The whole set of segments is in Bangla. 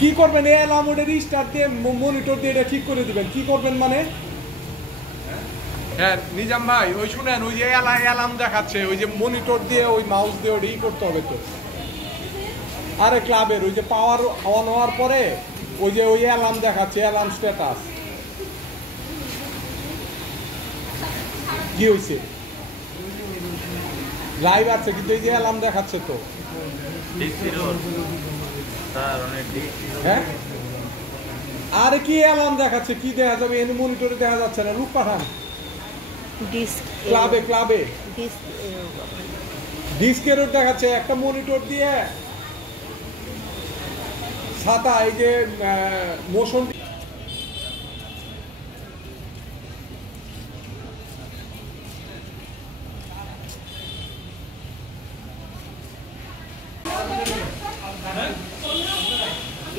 কি করবেন? এই অ্যালার্ম ওটা রিস্টার্ট দিয়ে মনিটর দিয়ে এটা ঠিক করে দিবেন। কি করবেন মানে? হ্যাঁ নিজাম ভাই, ওই শুনেন, ওই যে অ্যালার্ম দেখাচ্ছে, ওই যে মনিটর দিয়ে ওই মাউস দিয়ে ওটা ই করতে হবে তো। আরে ক্লাবের ওই যে পাওয়ার অন হওয়ার পরে ওই যে ওই অ্যালার্ম দেখাচ্ছে, অ্যালার্ম স্ট্যাটাস কি হয়েছে? লাইভ আছে কিন্তু এই যে অ্যালার্ম দেখাচ্ছে তো। হ্যাঁ আরে কি অ্যালার্ম দেখাচ্ছে? কি দেখা যাবে? এনে মনিটরে দেখা যাচ্ছে না, লুক পাঠান। ক্লাবে ক্লাবে ডিস্কের দেখাচ্ছে একটা মনিটর দিয়ে ছাতা, এই যে মোশন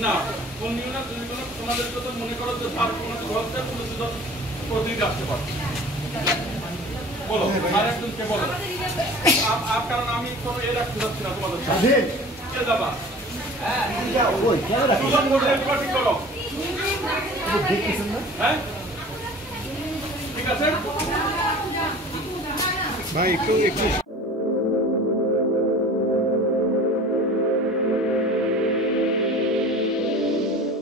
না তোমাদেরকে তো মনে করো যে তার কোনো ঘরতে পুলিশ প্রতিদিন আসতে পারে। বলো আর একজনকে বলো, কারণ আমি কোনো এ রাখতে যাচ্ছি না তোমাদের কে যাবা। হ্যাঁ ঠিক আছে ভাই একটু